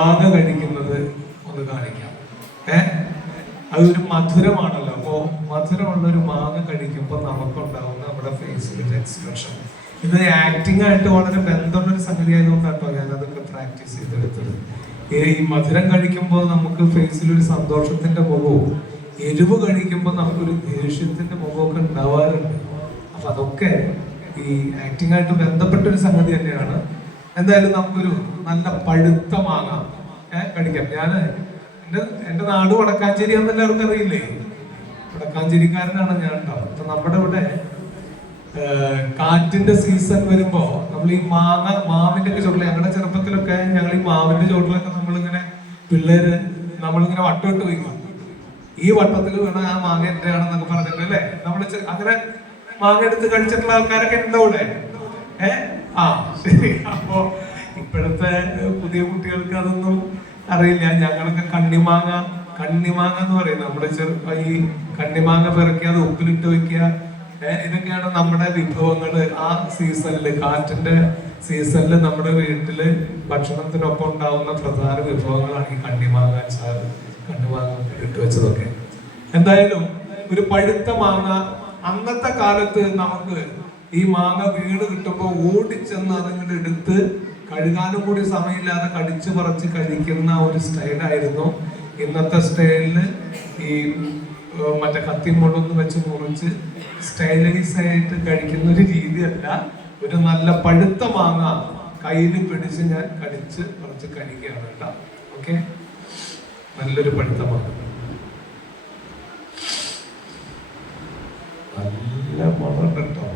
മാങ്ങ കഴിക്കുന്നത് ഒന്ന് കാണിക്കാം. അതൊരു മധുരമാണല്ലോ. അപ്പോൾ മധുരമുള്ളൊരു മാങ്ങ കഴിക്കുമ്പോൾ നമുക്കുണ്ടാവുന്ന നമ്മുടെ ഫേസിലൊരു എക്സ്പ്രഷൻ. ഇത് ആക്ടിംഗ് ആയിട്ട് വളരെ ബന്ധമുള്ളൊരു സംഗതി ആയതുകൊണ്ടാട്ടോ ഞാനതൊക്കെ പ്രാക്ടീസ് ചെയ്തെടുത്തത്. ഈ മധുരം കഴിക്കുമ്പോൾ നമുക്ക് ഫേസിലൊരു സന്തോഷത്തിന്റെ മുഖവും, എരിവ് കഴിക്കുമ്പോൾ നമുക്കൊരു ദേഷ്യത്തിന്റെ മുഖമൊക്കെ ഉണ്ടാവാറുണ്ട്. അപ്പൊ അതൊക്കെ ഈ ആക്ടിംഗ് ആയിട്ട് ബന്ധപ്പെട്ടൊരു സംഗതി തന്നെയാണ്. എന്തായാലും നമുക്കൊരു നല്ല പഴുത്ത മാങ്ങ കഴിക്കാം. എന്റെ നാട് വടക്കാഞ്ചേരി ആണെന്ന് എല്ലാവർക്കും അറിയില്ലേ? വടക്കാഞ്ചേരിക്കാരനാണ് ഞാൻ കേട്ടോ. അപ്പൊ നമ്മുടെ ഇവിടെ കാറ്റിന്റെ സീസൺ വരുമ്പോ നമ്മൾ ഈ മാവിന്റെ ഒക്കെ ചോട്ടിൽ, ഞങ്ങളുടെ ചെറുപ്പത്തിലൊക്കെ ഞങ്ങൾ ഈ മാവിന്റെ ചോട്ടിലൊക്കെ നമ്മളിങ്ങനെ വട്ടമിട്ട് വയ്ക്കും. ഈ വട്ടത്തിൽ വീണ ആ മാങ്ങ എന്റെയാണെന്നൊക്കെ പറഞ്ഞിട്ട് അല്ലേ നമ്മള് അങ്ങനെ മാങ്ങ എടുത്ത് കഴിച്ചിട്ടുള്ള ആൾക്കാരൊക്കെ ഉണ്ടോ ഇവിടെ? ആ ശരി. അപ്പോ ഇപ്പോഴത്തെ പുതിയ കുട്ടികൾക്ക് അതൊന്നും അറിയില്ല. ഞങ്ങളൊക്കെ കണ്ണിമാങ്ങ എന്ന് പറയും. നമ്മുടെ ഈ കണ്ണിമാങ്ങ പിറക്കി അത് ഉപ്പിലിട്ട് വെക്കുക, ഇതൊക്കെയാണ് നമ്മുടെ വിഭവങ്ങള്. ആ സീസണില്, കാറ്റിന്റെ സീസണില് നമ്മുടെ വീട്ടില് ഭക്ഷണത്തിനൊപ്പം ഉണ്ടാവുന്ന പ്രധാന വിഭവങ്ങളാണ് ഈ കണ്ണിമാങ്ങ അച്ചാറ്, കണ്ണിമാങ്ങ ഇട്ട് വെച്ചതൊക്കെ. എന്തായാലും ഒരു പഴുത്ത മാങ്ങ, അന്നത്തെ കാലത്ത് നമുക്ക് ഈ മാങ്ങ വീട് കിട്ടുമ്പോൾ ഓടിച്ചെന്ന് അതിങ്ങോട്ട് എടുത്ത് കഴുകാനും കൂടി സമയമില്ലാതെ കടിച്ചു പറിച്ച് കഴിക്കുന്ന ഒരു സ്റ്റൈലായിരുന്നു. ഇന്നത്തെ സ്റ്റൈലില് ഈ മറ്റേ കത്തിമുള്ളൊന്ന് വെച്ച് മുറിച്ച് സ്റ്റൈലൈസ് ആയിട്ട് കഴിക്കുന്ന ഒരു രീതിയല്ല. ഒരു നല്ല പഴുത്ത മാങ്ങ കയ്യിൽ പിടിച്ച് ഞാൻ കടിച്ച് പറിച്ച് കഴിക്കുകയാണ് കേട്ടോ. ഓക്കെ, നല്ലൊരു പഴുത്ത മാങ്ങ, നല്ല മണം കേട്ടോ.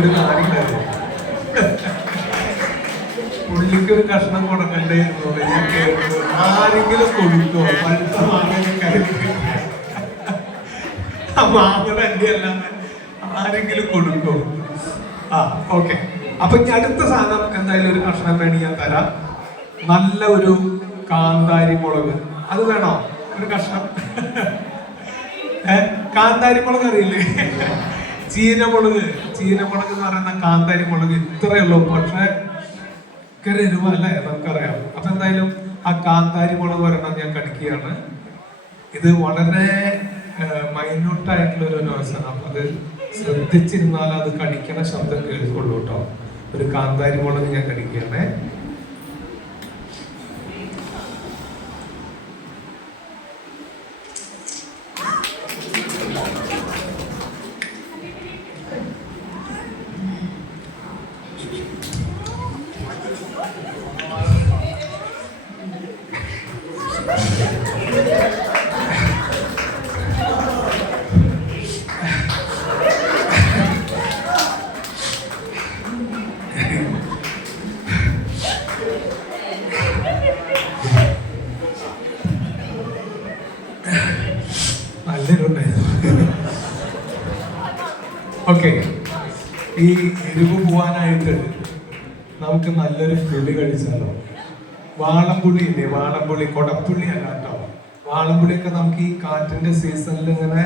ഒരു കാര്യമില്ല, പുള്ളിക്കൊരു കഷ്ണം കൊടുക്കണ്ടായിരുന്നു. ഞാൻ കേട്ടു, ആരെങ്കിലും കൊടുക്കോ പഴുത്ത മാങ്ങ കഴിക്കും? ആ മാങ്ങ തന്നെയല്ലാതെ ആരെങ്കിലും കൊടുക്കോ? ആ ഓക്കെ. അപ്പൊ ഇനി അടുത്ത സാധനം എന്തായാലും ഒരു കഷ്ണം വേണ്ടി ഞാൻ തരാം. നല്ല ഒരു കാന്താരി മുളക്, അത് വേണോ? ഒരു കഷ്ണം കാന്താരി മുളക് അറിയില്ലേ? ചീനമുളക് എന്ന് പറയുന്ന കാന്താരി മുളക് ഇത്രയേ ഉള്ളൂ, പക്ഷെ എരിവ അല്ലേ, നമുക്കറിയാം. അപ്പൊ എന്തായാലും ആ കാന്താരി മുളക് ഒരെണ്ണം ഞാൻ കടിക്കുകയാണ്. ഇത് വളരെ മൈന്യൂട്ടായിട്ടുള്ള ഒരു നോയ്സാണ്. അപ്പൊ അത് ശ്രദ്ധിച്ചിരുന്നാൽ അത് കടിക്കണ ശബ്ദം കേൾക്കുള്ളൂ കേട്ടോ. ഒരു കാന്താരി മുളക് ഞാൻ കടിക്കുകയാണേ. ഓക്കെ, ഈ എരിവ് പോവാനായിട്ട് നമുക്ക് നല്ലൊരു പുളി കഴിച്ചാലോ? വാളംപുളി ഇല്ലേ? വാളംപുളി, കൊടപ്പുള്ളി അല്ല കേട്ടോ. വാളംപുളിയൊക്കെ നമുക്ക് ഈ കാറ്റിന്റെ സീസണിൽ ഇങ്ങനെ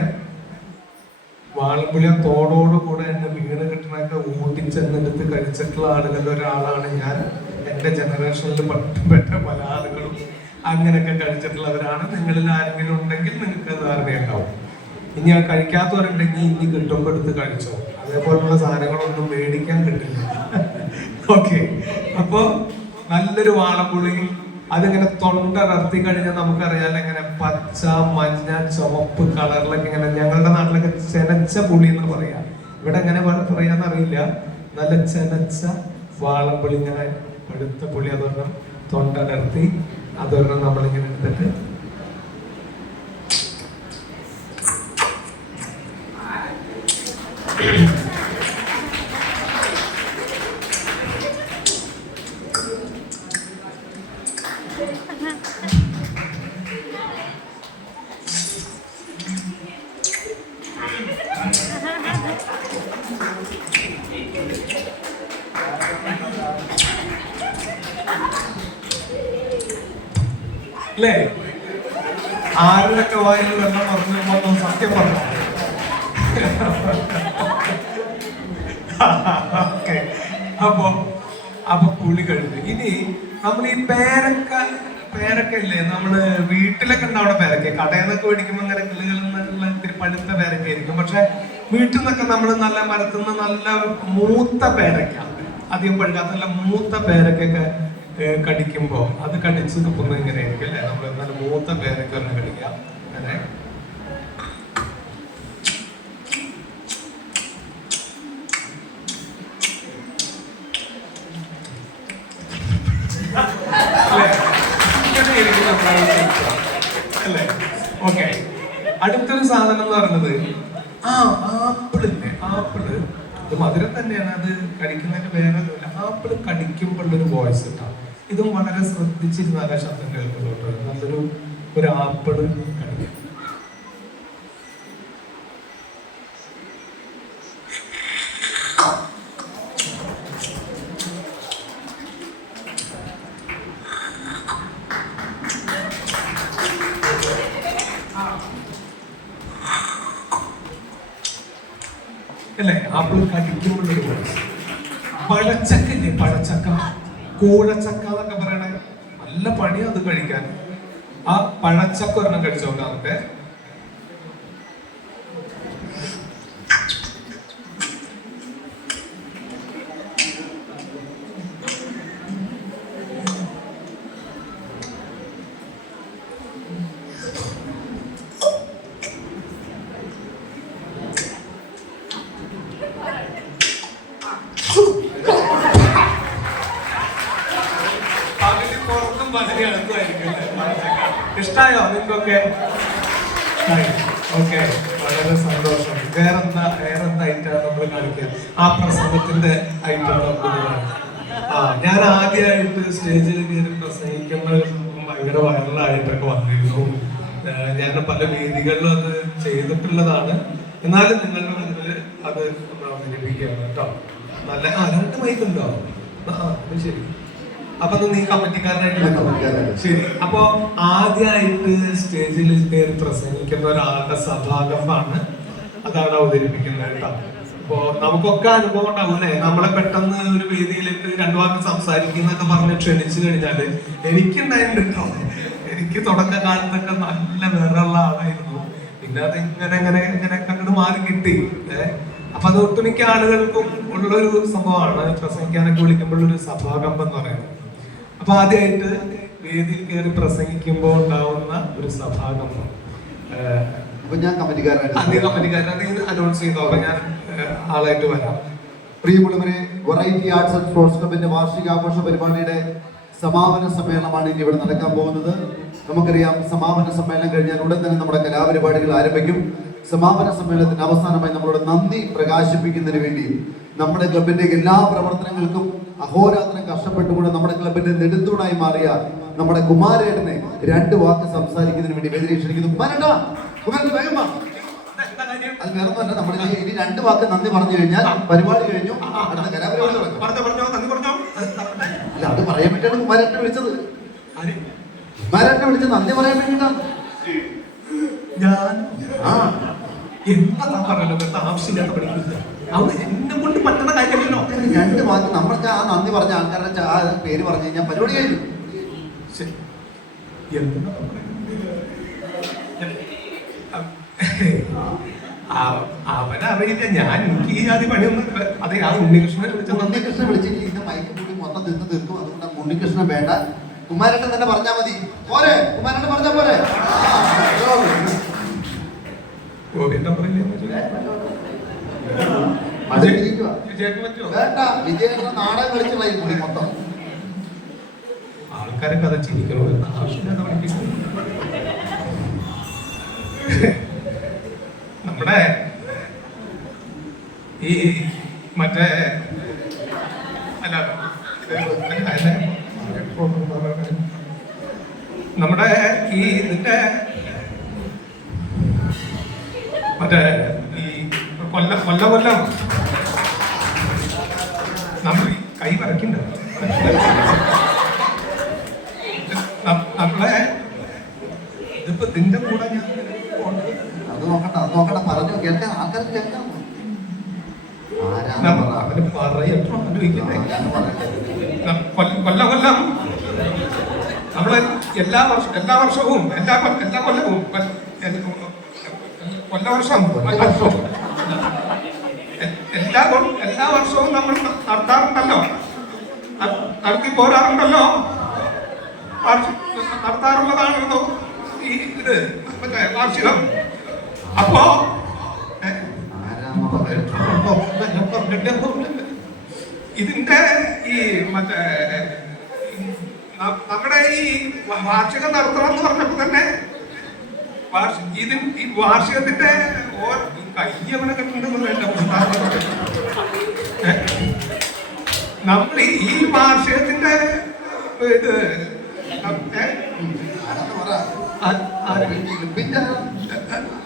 വാളംപുളി തോടോട് കൂടെ എന്നെ വീണ് കിട്ടണൊക്കെ ഊട്ടിച്ചെന്നെടുത്ത് കഴിച്ചിട്ടുള്ള ആളുകളുടെ ഒരാളാണ് ഞാൻ. എന്റെ ജനറേഷനിൽ പെട്ട പല ആളുകളും അങ്ങനെയൊക്കെ കഴിച്ചിട്ടുള്ളവരാണ്. നിങ്ങളിൽ ആരെങ്കിലും ഉണ്ടെങ്കിൽ നിങ്ങൾക്ക് ധാരണയുണ്ടാവും. ഇനി ആ കഴിക്കാത്തവരുണ്ടെങ്കിൽ ഇനി കിട്ടുമ്പോൾ എടുത്ത് കഴിച്ചോ. അതേപോലുള്ള സാധനങ്ങളൊന്നും മേടിക്കാൻ കിട്ടില്ല. ഓക്കെ, അപ്പൊ നല്ലൊരു വാളപ്പുളി, അതിങ്ങനെ തൊണ്ട നടത്തി കഴിഞ്ഞാൽ നമുക്കറിയാലോ ഇങ്ങനെ പച്ച, മഞ്ഞ, ചുവപ്പ് കളറിലൊക്കെ ഇങ്ങനെ. ഞങ്ങളുടെ നാട്ടിലൊക്കെ ചെനച്ച പുളി എന്ന് പറയാം. ഇവിടെ എങ്ങനെ പറയാന്നറിയില്ല. നല്ല ചെനച്ച വാളംപുളി ഇങ്ങനെ പഴുത്ത പുളി അതൊരെണ്ണം തൊണ്ടടർത്തി അതൊരെണ്ണം നമ്മളിങ്ങനെ എടുത്തിട്ട് അല്ലേ? ആരുടെയൊക്കെ വായിൽ വെള്ളം പറഞ്ഞു സത്യം പറഞ്ഞു. ഓക്കെ, അപ്പൊ പുളി കഴിഞ്ഞു. ഇനി നമ്മൾ ഈ പേരക്ക ഇല്ലേ, നമ്മള് വീട്ടിലൊക്കെ ഉണ്ടാവുന്ന പേരക്ക, കടയിൽ നിന്നൊക്കെ മേടിക്കുമ്പോ ഇങ്ങനെ കിളികളിൽ നിന്നുള്ള ഇത്തിരി പഴുത്ത പേരക്ക ആയിരിക്കും. പക്ഷെ വീട്ടിൽ നിന്നൊക്കെ നമ്മൾ നല്ല മരത്തിൽ നിന്ന് നല്ല മൂത്ത പേരക്ക, അധികം പഴുക്കാത്ത നല്ല മൂത്ത പേരക്കൊക്കെ കടിക്കുമ്പോ അത് കടിച്ച് തുപ്പുന്നത് ഇങ്ങനെയായിരിക്കും അല്ലെ? നമ്മൾ നല്ല മൂത്ത പേരക്ക ഒരെണ്ണം കടിക്കുക അങ്ങനെ. അല്ലേ? ഓക്കെ, അടുത്തൊരു സാധനം എന്ന് പറയുന്നത് ആപ്പിളില്ലേ, ആപ്പിള് ഇത് മധുരം തന്നെയാണ്, അത് കടിക്കുന്നതിന് വേറെ ഒന്നുമില്ല. ആപ്പിള് കടിക്കുമ്പോഴുള്ളൊരു വോയിസ് കിട്ടാം. ഇതും വളരെ ശ്രദ്ധിച്ചിരുന്ന നല്ല ശബ്ദം കേൾക്കുന്നുണ്ട്. ഒരു ആപ്പിള് കടിക്കും. അല്ലേ? Apple കടിക്കുമ്പോഴൊരു voice. പഴച്ചക്ക ഇല്ലേ, പഴച്ചക്ക, കൂഴച്ചക്ക എന്നൊക്കെ പറയണേ, നല്ല പണിയാ അത് കഴിക്കാൻ. ആ പഴച്ചക്ക ഒരെണ്ണം കഴിച്ചു നോക്കാം നമുക്ക്. ഇഷ്ടായോ നിങ്ങൾക്കൊക്കെ? ഓക്കെ, വളരെ സന്തോഷം. വേറെന്താ ഐറ്റം നമ്മൾ കാണിക്കുക? ആ പ്രസംഗത്തിന്റെ ഐറ്റം ഞാൻ ആദ്യമായിട്ട് സ്റ്റേജിൽ കയറി പ്രസംഗിക്കുന്ന ഭയങ്കര വൈറലായിട്ടൊക്കെ വന്നിരുന്നു. ഞാൻ പല വേദികളിലും അത് ചെയ്തിട്ടുള്ളതാണ്. എന്നാലും നിങ്ങളുടെ മുന്നിൽ അത് നമ്മൾ അവതരിപ്പിക്കുകയാണ് കേട്ടോ. നല്ല 2 മൈക്ക് ഉണ്ടോ? ശരി. അപ്പൊ നീ കമ്മിറ്റിക്കാരനായിട്ട് ശരി. അപ്പൊ ആദ്യമായിട്ട് സ്റ്റേജിൽ കയറി പ്രസംഗിക്കുന്ന ഒരാളുടെ സഭാഗമാണ്, അതാണ് അവതരിപ്പിക്കുന്നത് കേട്ടോ. അപ്പൊ നമുക്കൊക്കെ അനുഭവം ഉണ്ടാവൂലേ, നമ്മളെ പെട്ടെന്ന് ഒരു വേദിയിലേക്ക് 2 വാക്ക് സംസാരിക്കുന്നൊക്കെ പറഞ്ഞ് ക്ഷണിച്ചു കഴിഞ്ഞാല് എനിക്കുണ്ടായിട്ടുണ്ട് കേട്ടോ. എനിക്ക് തുടക്കകാലത്തൊക്കെ നല്ല വേറെയുള്ള ആളായിരുന്നു. പിന്നെ അത് ഇങ്ങനെ കണ്ടു മാറി കിട്ടി. അപ്പൊ അത് ഒട്ടുമിക്ക ആളുകൾക്കും ഉള്ളൊരു സംഭവമാണ് പ്രസംഗിക്കാനൊക്കെ വിളിക്കുമ്പോഴൊരു സഭാകമ്പം എന്ന് പറയുന്നത്. അപ്പൊ ആദ്യമായിട്ട് വേദിയിൽ കയറി പ്രസംഗിക്കുമ്പോൾ ഉണ്ടാവുന്ന ഒരു സഭാകമ്പം. ഞാൻ കമ്മിറ്റിക്കാരനായിട്ട് അനൗൺസ് ചെയ്തോ, ഞാൻ ആളായിട്ട് വരാം. പ്രിയമുള്ളവരെ, വെറൈറ്റി ആർട്സ് ആൻഡ് സ്പോർട്സ് ക്ലബിന്റെ വാർഷികാഘോഷ പരിപാടിയുടെ സമാപന സമ്മേളനമാണ് ഇനി ഇവിടെ നടക്കാൻ പോകുന്നത്. നമുക്കറിയാം, സമാപന സമ്മേളനം കഴിഞ്ഞാൽ ഉടൻ തന്നെ നമ്മുടെ കലാപരിപാടികൾ ആരംഭിക്കും. സമാപന സമ്മേളനത്തിന്റെ അവസാനമായി നമ്മളോട് നന്ദി പ്രകാശിപ്പിക്കുന്നതിന് വേണ്ടി നമ്മുടെ ക്ലബിന്റെ എല്ലാ പ്രവർത്തനങ്ങൾക്കും അഹോരാത്രം കഷ്ടപ്പെട്ടുകൊണ്ട് നമ്മുടെ ക്ലബിന്റെ നെടുന്തൂണായി മാറിയ നമ്മുടെ കുമാരേട്ടനെ 2 വാക്ക് സംസാരിക്കുന്നതിന് വേണ്ടി വേദിയിലിരിക്കുന്നു. അത് വേറൊന്നുമല്ല, നമ്മൾ ഇനി 2 വാക്ക് നന്ദി പറഞ്ഞു കഴിഞ്ഞാൽ പരിപാടി കഴിഞ്ഞു, അടുത്ത കലാപരിപാടി തുടങ്ങും. അല്ല, അത് പറയാൻ വേണ്ടിയാണ് കുമാരേട്ടനെ വിളിച്ചത്. കുമാരേട്ടനെ വിളിച്ചത് നന്ദി പറയാൻ വേണ്ടിയിട്ടാണ്. ഞാൻ എന്താ ആവശ്യമില്ലാത്ത പഠിക്കുന്നത് എന്നെ കൊണ്ട് പറ്റുന്ന കാര്യമല്ലോ. 2 വാക്ക് നമ്മൾക്ക് ആ നന്ദി പറഞ്ഞ ആൾക്കാരുടെ ആ പേര് പറഞ്ഞു കഴിഞ്ഞാൽ പരിപാടി കഴിഞ്ഞു. അവനറിയില്ല, ഞാൻ എനിക്ക് ഈ ആദ്യ പണിയൊന്നും. അതെ, ആ ഉണ്ണികൃഷ്ണനെ ഉണ്ണികൃഷ്ണൻ വിളിച്ച് ഇത് മൈക്ക് കൂടി മൊത്തം തീർക്കും. അതുകൊണ്ട് ഉണ്ണികൃഷ്ണൻ വേണ്ട, കുമാരേട്ടൻ തന്നെ പറഞ്ഞാൽ മതി. പോരെ, കുമാരേട്ടൻ പറഞ്ഞാൽ പോരെ. എന്താ പറയില്ല, വിജയത്തിന് പറ്റുമോ? വേണ്ട, വിജയേട്ടൻ നാടകം കളിച്ചുള്ള ഈ കൂടി മൊത്തം. ആൾക്കാരെ കഥ ചിരിക്കണോ എന്ന് ആവശ്യമില്ലാതെ പഠിപ്പിക്കുന്നു. നമ്മുടെ ഈ മറ്റേ അല്ല നമ്മുടെ ഈ ഇതിന്റെ മറ്റേ ഈ കൊല്ലം നമ്മൾ കൈ വരയ്ക്കണ്ട നമ്മളെ ഇതിപ്പോ ഇതിന്റെ കൂടെ ഞാൻ അത് നോക്കണ്ട പറഞ്ഞു കേൾക്കാൻ ആൾക്കാർക്ക് കേൾക്കാം. അവന് പറയട്ടോ കൊല്ലം നമ്മള് എല്ലാ വർഷവും എല്ലാ കൊല്ലവും എല്ലാ വർഷവും നമ്മൾ നടത്താറുണ്ടല്ലോ, നടത്തി പോരാറുണ്ടല്ലോ, നടത്താറുള്ളതാണല്ലോ ഈ ഇത് മറ്റേ വാർഷികം. അപ്പോ ഇതിന്റെ ഈ മറ്റേ നമ്മുടെ ഈ വാർഷികം നടത്തണം എന്ന് പറഞ്ഞപ്പോ തന്നെ ഈ വാർഷികത്തിന്റെ കയ്യവിടെ കിട്ടുന്നുണ്ട്. നമ്മൾ ഈ വാർഷികത്തിന്റെ ഇത്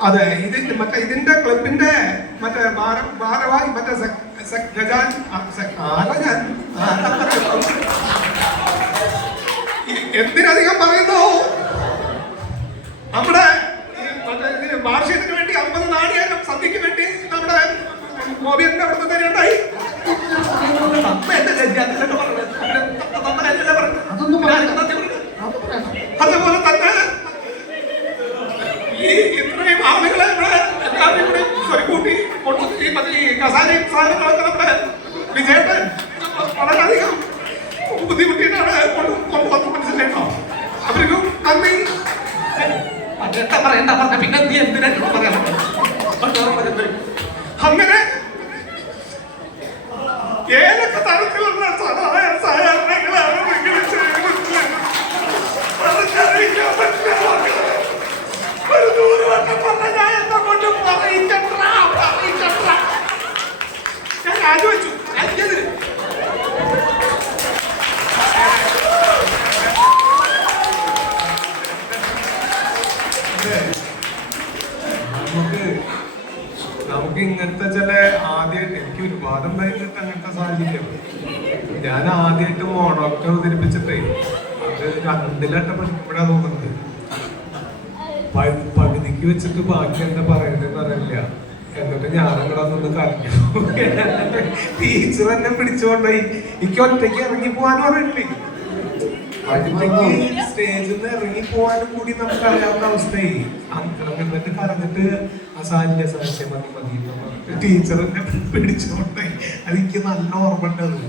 അതെ ഇതിന്റെ ക്ലബിന്റെ മറ്റേ ഭാരവാഹി മറ്റേ എന്തിനധികം പറയുന്നു, നമ്മുടെ വാർഷികത്തിന് വേണ്ടി 50 നാളികേരം സദ്യക്ക് വേണ്ടി നമ്മുടെ ഗോപിയന്റെ അവിടുത്തെ തന്നെ ഉണ്ടായി. അതുപോലെ തന്നെ ഈ ഇത്രയും ആളുകളെ എല്ലാവരും കൂടി സ്വരുക്കൂട്ടി ഈ കസാരയും സാധനങ്ങളൊക്കെ നമ്മുടെ വിജയേട്ടൻ വളരെയധികം ബുദ്ധിമുട്ടിയിട്ടാണ് കൊണ്ടുവന്ന് മനസ്സിലായിട്ടോ. അവർക്കും നന്ദി പറയണ്ട പറഞ്ഞ പിന്നെ നീ എന്തിനായിട്ട് പറയണം. അങ്ങനെ ഏതൊക്കെ തരത്തിലുള്ള സഹകരണങ്ങളാണ് ഒരു 100 വട്ടം പറഞ്ഞ ഞാൻ എന്നെ കൊണ്ട് പറയിച്ചെത്ര ഞാൻ രാജിവെച്ചു. നമുക്ക് ഇങ്ങനത്തെ ചില ആദ്യമായിട്ട് എനിക്ക് ഒരുപാട് ഉണ്ടായിട്ട് അങ്ങനത്തെ സാഹചര്യം. ഞാൻ ആദ്യമായിട്ട് മോണോക്ട് അവതരിപ്പിച്ചിട്ടേ അത് 2ലെട്ട പഠിക്കുമ്പോഴാ തോന്നുന്നത്. പകുതിക്ക് വെച്ചിട്ട് ബാക്കി എന്താ പറയണ്ടെന്ന് അറിയില്ല. എന്നിട്ട് ഞാനങ്ങടെ നിന്ന് കളിക്കും. ടീച്ചർ എന്നെ പിടിച്ചുകൊണ്ടുപോയി. എനിക്ക് ഒറ്റയ്ക്ക് ഇറങ്ങി പോവാന്ന് പറയില്ലേ, സ്റ്റേജിൽ നിന്ന് ഇറങ്ങി പോവാനും കൂടി നമുക്ക് അറിയാവുന്ന അവസ്ഥയായി. എന്നിട്ട് പറഞ്ഞിട്ട് അസാധ്യ സാധ്യം മതി ടീച്ചർ എന്നെ പിടിച്ചുകൊണ്ടുപോയി. അതെനിക്ക് നല്ല ഓർമ്മണ്ടത്.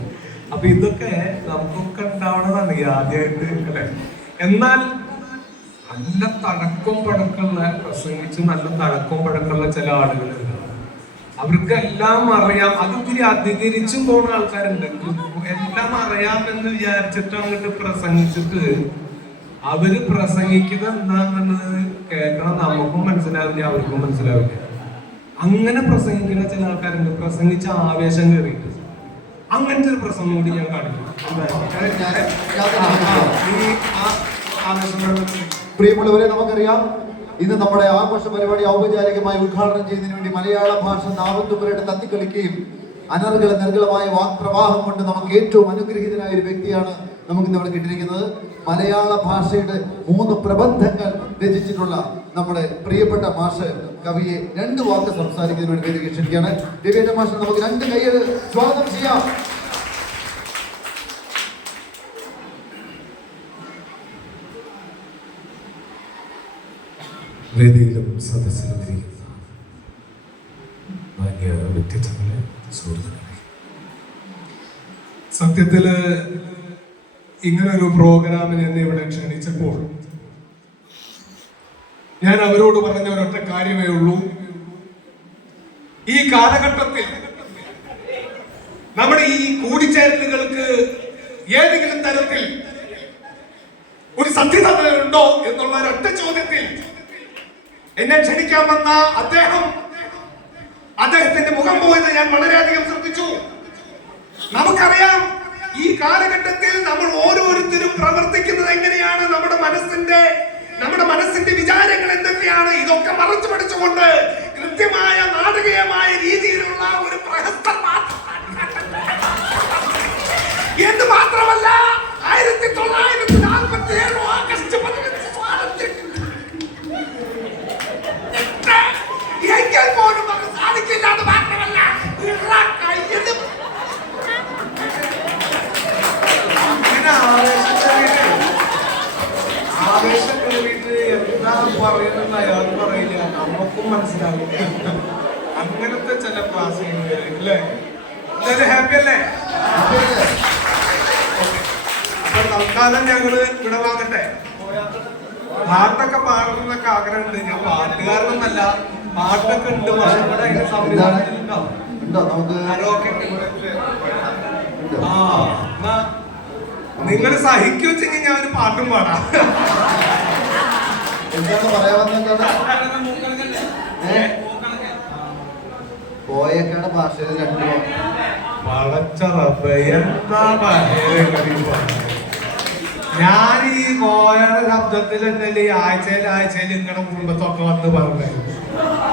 അപ്പൊ ഇതൊക്കെ നമുക്കൊക്കെ ഉണ്ടാവണതാണ് ആദ്യമായിട്ട് അല്ലെ. എന്നാൽ നല്ല തഴക്കം പഴക്കമുള്ള പ്രസംഗിച്ച് നല്ല തഴക്കം പഴക്കമുള്ള ചില ആളുകളുണ്ട്. അവർക്ക് എല്ലാം അറിയാം. അതൊത്തിരി അധികരിച്ചും പോകുന്ന ആൾക്കാരുണ്ട്. എല്ലാം അറിയാമെന്ന് വിചാരിച്ചിട്ട് അങ്ങോട്ട് പ്രസംഗിച്ചിട്ട് അവര് പ്രസംഗിക്കുന്നത് എന്താണെന്നുള്ളത് കേൾക്കണം. നമുക്കും മനസ്സിലാവില്ല, അവർക്കും മനസ്സിലാവില്ല. അങ്ങനെ പ്രസംഗിക്കുന്ന ചില ആൾക്കാരുണ്ട്. പ്രസംഗിച്ച ആവേശം കയറിയിട്ട് അങ്ങനത്തെ ഒരു പ്രസംഗം കൂടി ഞാൻ കാണിക്കും. പ്രിയമുള്ളവരെ, നമുക്കറിയാം ഇന്ന് നമ്മുടെ ആഘോഷ പരിപാടി ഔപചാരികമായി ഉദ്ഘാടനം ചെയ്യുന്നതിന് വേണ്ടി മലയാള ഭാഷ നാവത്തുമ്പരുടെ തത്തിക്കളിക്കുകയും അനർഗള നിർഗളമായ വാക്പ്രവാഹം കൊണ്ട് നമുക്ക് ഏറ്റവും അനുഗ്രഹീതനായ ഒരു വ്യക്തിയാണ് നമുക്ക് ഇവിടെ കിട്ടിയിരിക്കുന്നത്. മലയാള ഭാഷയുടെ 3 പ്രബന്ധങ്ങൾ രചിച്ചിട്ടുള്ള നമ്മുടെ പ്രിയപ്പെട്ട മാഷ് കവിയെ 2 വാക്ക് സംസാരിക്കുന്നതിന് വേണ്ടി വേദിക്ക് ക്ഷണിക്കുകയാണ്. രവിയേട്ട മാഷിനെ നമുക്ക് 2 കൈയ്യിൽ സ്വാഗതം ചെയ്യാം. വേദിയിലും സദസ്സിലും ഇരിക്കുന്ന മാന്യ വ്യക്തിത്വങ്ങളെ, സുഹൃത്തുക്കളെ, സത്യത്തില് ഇങ്ങനൊരു പ്രോഗ്രാമിന് എന്നെ ഇവിടെ ക്ഷണിച്ചപ്പോൾ ഞാൻ അവരോട് പറഞ്ഞ ഒരൊറ്റ കാര്യമേ ഉള്ളൂ. ഈ കാലഘട്ടത്തിൽ നമ്മുടെ ഈ കൂടിച്ചേരലുകൾക്ക് ഏതെങ്കിലും തരത്തിൽ ഒരു സത്യസന്ധത ഉണ്ടോ എന്നുള്ള ഒരൊറ്റ ചോദ്യത്തിൽ എന്നെ ക്ഷണിക്കാൻ വന്ന അദ്ദേഹത്തിന്റെ മുഖം പോയത് ഞാൻ വളരെയധികം ശ്രദ്ധിച്ചു. നമുക്കറിയാം ഈ കാലഘട്ടത്തിൽ നമ്മൾ ഓരോരുത്തരും പ്രവർത്തിക്കുന്നത് എങ്ങനെയാണ്, നമ്മുടെ മനസ്സിന്റെ വിചാരങ്ങൾ എന്തൊക്കെയാണ്, ഇതൊക്കെ മറച്ചു പഠിച്ചുകൊണ്ട് കൃത്യമായ നാടകീയമായ രീതിയിലുള്ള ഒരു പ്രഹസ്തം എന്ന് മാത്രമല്ല 1947 ഓഗസ്റ്റ് 15 സ്വാതന്ത്ര്യം എങ്കിൽ പോലും അത് സാധിക്കില്ല. അത് മാത്രമല്ല ആവേശം കയറിയിട്ട് എന്താ പറയുന്നത് അയാൾ പറയില്ല, നമുക്കും മനസ്സിലാവില്ല. അങ്ങനത്തെ ചില ക്ലാസ്സുകൾ അല്ലേ? എന്തായാലും ഹാപ്പി അല്ലേ? അപ്പൊ തൽക്കാലം ഞങ്ങള് ഇവിടെ വാങ്ങട്ടെ. പാട്ടൊക്കെ പാടണമെന്നൊക്കെ ആഗ്രഹമുണ്ട്. ഞാൻ പാട്ടുകാരനൊന്നല്ല, പാട്ടൊക്കെ ഉണ്ട്. പക്ഷെ ഇവിടെ അതിന്റെ സംവിധാനം ഉണ്ടോ? നിങ്ങൾ സഹിക്കുവെച്ചെങ്കിൽ ഞാൻ ഒരു പാട്ടും പാടാം. എന്താണ് പറയാൻ പോയേക്കാട് ഭാഷയിൽ രണ്ടു ഞാൻ ഈ കോയയുടെ ശബ്ദത്തിൽ തന്നെ ആഴ്ചയിൽ നിങ്ങളുടെ കുടുംബത്തൊക്കെ വന്ന് പറഞ്ഞു.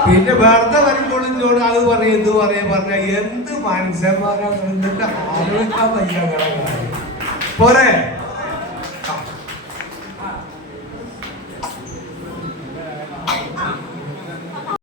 പിന്നെ വെറുതെ വരുമ്പോൾ ഇങ്ങോട്ട് അത് പറയും ഇത് പറഞ്ഞ എന്ത് മനുഷ്യന്മാരാണ് ആലോചിക്കാൻ വയ്യ. പോരെ.